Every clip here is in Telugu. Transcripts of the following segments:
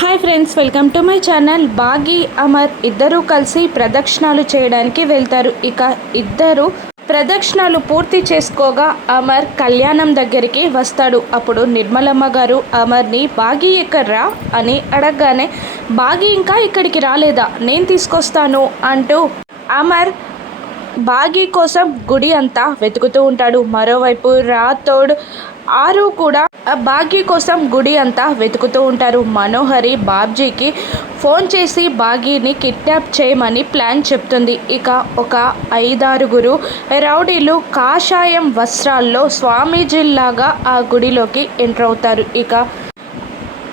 Hi friends welcome to my channel. Bagi Amar ఇద్దరూ కలిసి ప్రదక్షిణాలు చేయడానికి వెళ్తారు. ఇక ఇద్దరు ప్రదక్షిణాలు పూర్తి చేసుకోగా అమర్ కళ్యాణం దగ్గరికి వస్తాడు. అప్పుడు నిర్మలమ్మ గారు అమర్ని బాగి ఎక్కడ్రా అని అడగగానే బాగి ఇంకా ఇక్కడికి రాలేదా? నేను తీసుకొస్తాను అంటూ అమర్ బాగి కోసం గుడి అంతా వెతుకుతూ ఉంటాడు. మరోవైపు రాథోడ్ ఆరు కూడా భాగ్య కోసం గుడి అంతా వెతుకుతూ ఉంటారు. మనోహరి బాబ్జీకి ఫోన్ చేసి బాగీని కిడ్నాప్ చేయమని ప్లాన్ చెప్తుంది. ఇక ఒక ఐదారుగురు రౌడీలు కాషాయం వస్త్రాల్లో స్వామీజీలాగా ఆ గుడిలోకి ఎంటర్ అవుతారు. ఇక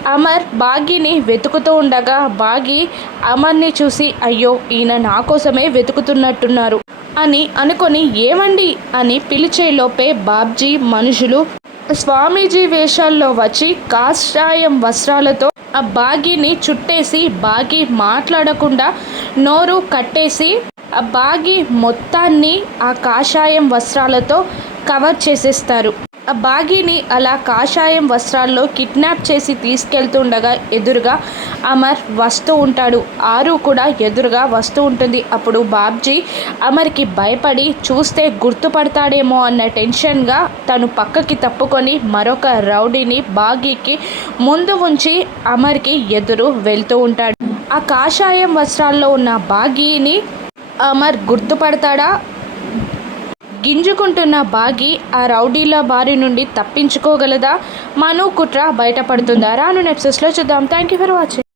అమర్ బాగీని వెతుకుతూ ఉండగా బాగి అమర్ని చూసి అయ్యో ఈయన నా కోసమే వెతుకుతున్నట్టున్నారు అని అనుకొని ఏమండి? అని పిలిచేలోపే బాబ్జీ మనుషులు స్వామీజీ వేషాల్లో వచ్చి కాషాయం వస్త్రాలతో ఆ బాగీని చుట్టేసి బాగి మాట్లాడకుండా నోరు కట్టేసి ఆ బాగి మొత్తాన్ని ఆ కాషాయం వస్త్రాలతో కవర్ చేసేస్తారు. బాగీని అలా కాషాయం వస్త్రాల్లో కిడ్నాప్ చేసి తీసుకెళ్తుండగా ఎదురుగా అమర్ వస్తూ ఉంటాడు. ఆరు కూడా ఎదురుగా వస్తూ ఉంటుంది. అప్పుడు బాబ్జీ అమర్కి భయపడి చూస్తే గుర్తుపడతాడేమో అన్న టెన్షన్గా తను పక్కకి తప్పుకొని మరొక రౌడీని బాగీకి ముందు ఉంచి అమర్కి ఎదురు వెళ్తూ ఉంటాడు. ఆ కాషాయం వస్త్రాల్లో ఉన్న బాగీని అమర్ గుర్తుపడతాడా? గింజుకుంటున్న బాగి ఆ రౌడీల బారి నుండి తప్పించుకోగలదా? మను కుట్ర బయటపడుతుందా? రాను నెప్సెస్లో చూద్దాం. Thank you for watching